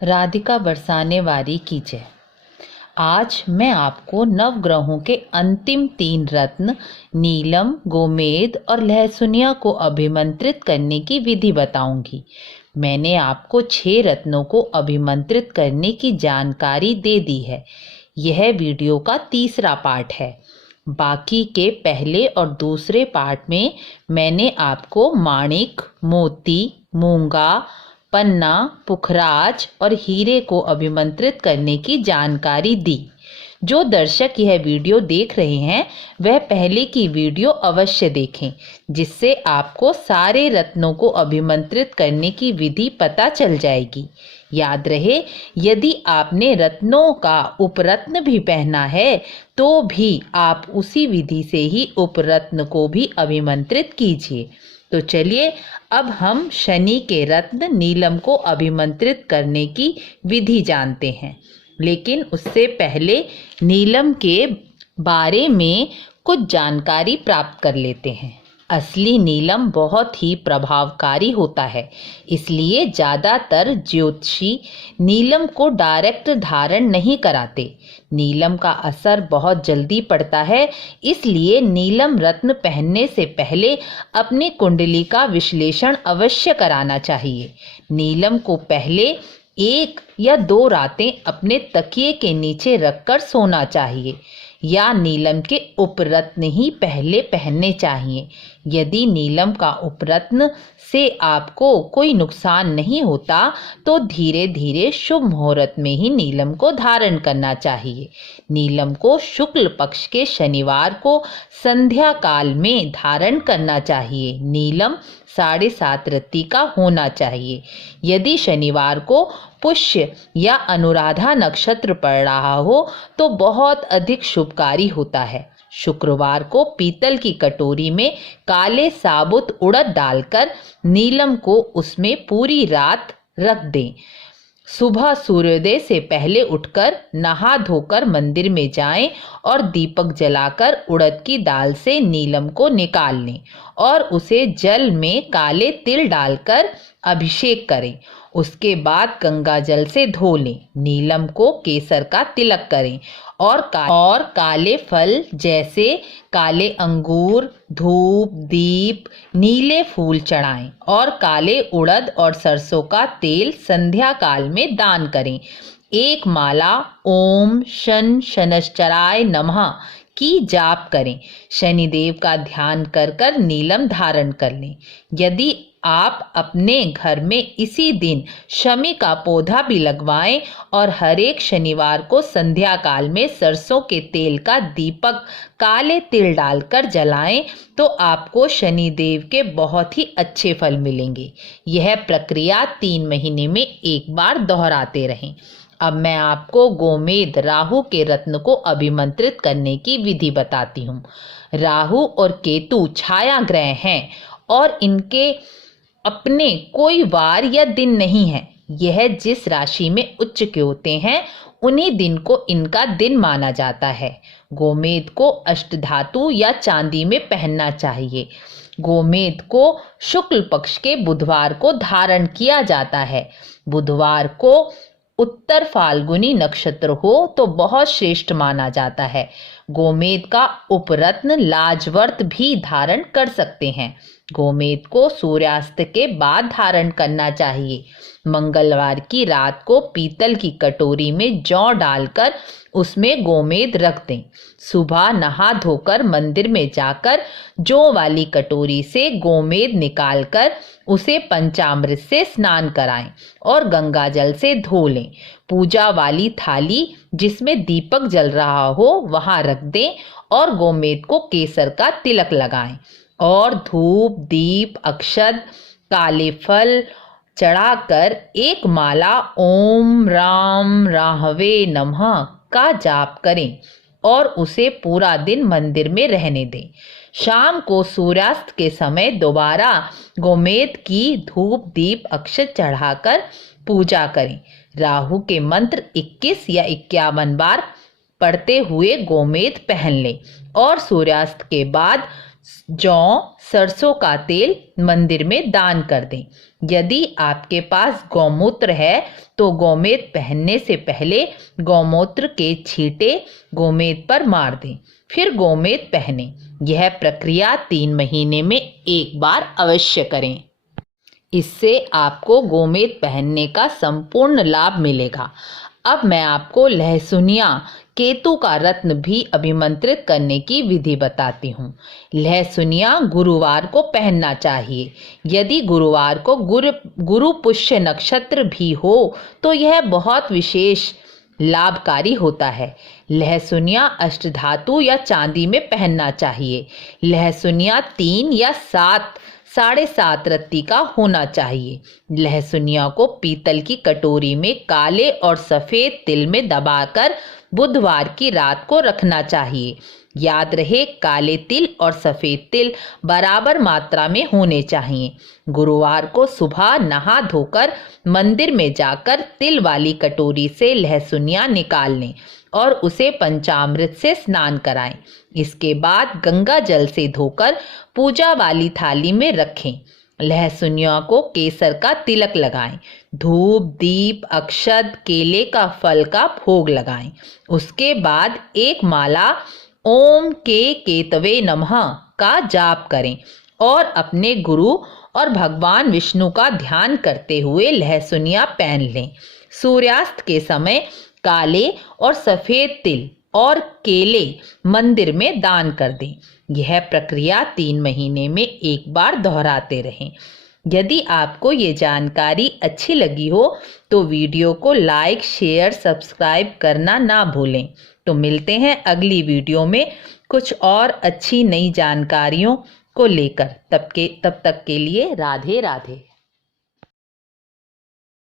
राधिका बरसाने वारी की जय। आज मैं आपको नवग्रहों के अंतिम 3 रत्न नीलम, गोमेद और लहसुनिया को अभिमंत्रित करने की विधि बताऊंगी। मैंने आपको 6 रत्नों को अभिमंत्रित करने की जानकारी दे दी है। यह वीडियो का तीसरा पार्ट है। बाकी के पहले और दूसरे पार्ट में मैंने आपको माणिक, मोती, मूंगा, पन्ना, पुखराज और हीरे को अभिमंत्रित करने की जानकारी दी। जो दर्शक यह वीडियो देख रहे हैं वह पहले की वीडियो अवश्य देखें, जिससे आपको सारे रत्नों को अभिमंत्रित करने की विधि पता चल जाएगी। याद रहे, यदि आपने रत्नों का उपरत्न भी पहना है तो भी आप उसी विधि से ही उपरत्न को भी अभिमंत्रित कीजिए। तो चलिए अब हम शनि के रत्न नीलम को अभिमंत्रित करने की विधि जानते हैं। लेकिन उससे पहले नीलम के बारे में कुछ जानकारी प्राप्त कर लेते हैं। असली नीलम बहुत ही प्रभावकारी होता है, इसलिए ज़्यादातर ज्योतिषी नीलम को डायरेक्ट धारण नहीं कराते। नीलम का असर बहुत जल्दी पड़ता है, इसलिए नीलम रत्न पहनने से पहले अपनी कुंडली का विश्लेषण अवश्य कराना चाहिए। नीलम को पहले 1 या 2 रातें अपने तकिए के नीचे रखकर सोना चाहिए, या नीलम के उपरत्न ही पहले पहनने चाहिए। यदि नीलम का उपरत्न से आपको कोई नुकसान नहीं होता तो धीरे धीरे शुभ मुहूर्त में ही नीलम को धारण करना चाहिए। नीलम को शुक्ल पक्ष के शनिवार को संध्या काल में धारण करना चाहिए। नीलम 7:30 रत्ती का होना चाहिए। यदि शनिवार को पुष्य या अनुराधा नक्षत्र पड़ रहा हो तो बहुत अधिक शुभकारी होता है। शुक्रवार को पीतल की कटोरी में काले साबुत उड़द डालकर नीलम को उसमें पूरी रात रख दें। सुबह सूर्योदय से पहले उठकर नहा धोकर मंदिर में जाएं और दीपक जलाकर उड़द की दाल से नीलम को निकाल लें और उसे जल में काले तिल डालकर अभिषेक करें। उसके बाद गंगा जल से धो लें। नीलम को केसर का तिलक करें और काले फल जैसे काले अंगूर, धूप, दीप, नीले फूल चढ़ाएं और काले उड़द और सरसों का तेल संध्या काल में दान करें। 1 माला ओम शन शनश्चराय नमः की जाप करें। शनिदेव का ध्यान कर कर नीलम धारण कर लें। यदि आप अपने घर में इसी दिन शमी का पौधा भी लगवाएं और हर एक शनिवार को संध्या काल में सरसों के तेल का दीपक काले तिल डालकर जलाएं तो आपको शनिदेव के बहुत ही अच्छे फल मिलेंगे। यह प्रक्रिया 3 महीने में एक बार दोहराते रहें। अब मैं आपको गोमेद राहु के रत्न को अभिमंत्रित करने की विधि बताती हूँ। राहु और केतु छाया ग्रह हैं और इनके अपने कोई वार या दिन नहीं है। यह जिस राशि में उच्च के होते हैं उन्हीं दिन को इनका दिन माना जाता है। गोमेद को अष्टधातु या चांदी में पहनना चाहिए। गोमेद को शुक्ल पक्ष के बुधवार को धारण किया जाता है। बुधवार को उत्तर फाल्गुनी नक्षत्र हो तो बहुत श्रेष्ठ माना जाता है। गोमेद का उपरत्न लाजवर्त भी धारण कर सकते हैं। गोमेद को सूर्यास्त के बाद धारण करना चाहिए। मंगलवार की रात को पीतल की कटोरी में जौ डालकर उसमें गोमेद रख दें। सुबह नहा धोकर मंदिर में जाकर जौ वाली कटोरी से गोमेद निकालकर उसे पंचामृत से स्नान कराएं और गंगा जल से धो लें। पूजा वाली थाली जिसमें दीपक जल रहा हो वहां रख दें और गोमेद को केसर का तिलक लगाएं और धूप, दीप, अक्षत, काले फल चढ़ाकर 1 माला ओम राम राहवे नमः का जाप करें और उसे पूरा दिन मंदिर में रहने दें। शाम को सूर्यास्त के समय दोबारा गोमेद की धूप, दीप, अक्षत चढ़ाकर पूजा करें। राहु के मंत्र 21 या 51 बार पढ़ते हुए गोमेद पहन लें और सूर्यास्त के बाद जौ, सरसों का तेल मंदिर में दान कर दें। यदि आपके पास गौमूत्र है तो गोमेद पहनने से पहले गौमूत्र के छींटे गोमेद पर मार दें, फिर गोमेद पहनें। यह प्रक्रिया 3 महीने में एक बार अवश्य करें। इससे आपको गोमेद पहनने का संपूर्ण लाभ मिलेगा। अब मैं आपको लहसुनिया केतु का रत्न भी अभिमंत्रित करने की विधि बताती हूँ। लहसुनिया गुरुवार को पहनना चाहिए। यदि गुरुवार को गुरु पुष्य नक्षत्र भी हो तो यह बहुत विशेष लाभकारी होता है। लहसुनिया अष्टधातु या चांदी में पहनना चाहिए। लहसुनिया 3 या 7.5 रत्ती का होना चाहिए। लहसुनिया को पीतल की कटोरी में काले और सफ़ेद तिल में दबाकर बुधवार की रात को रखना चाहिए। याद रहे, काले तिल और सफ़ेद तिल बराबर मात्रा में होने चाहिए। गुरुवार को सुबह नहा धोकर मंदिर में जाकर तिल वाली कटोरी से लहसुनिया निकाल लें और उसे पंचामृत से स्नान कराएं। इसके बाद गंगा जल से धोकर पूजा वाली थाली में रखें। लहसुनिया को केसर का तिलक लगाएं। धूप, दीप, अक्षत, केले का फल का भोग लगाएं। उसके बाद एक माला ओम के केतवे नमः का जाप करें और अपने गुरु और भगवान विष्णु का ध्यान करते हुए लहसुनिया पहन लें। सूर्यास्त के समय काले और सफ़ेद तिल और केले मंदिर में दान कर दें। यह प्रक्रिया 3 महीने में एक बार दोहराते रहें। यदि आपको ये जानकारी अच्छी लगी हो तो वीडियो को लाइक, शेयर, सब्सक्राइब करना ना भूलें। तो मिलते हैं अगली वीडियो में कुछ और अच्छी नई जानकारियों को लेकर। तब तक के लिए राधे राधे।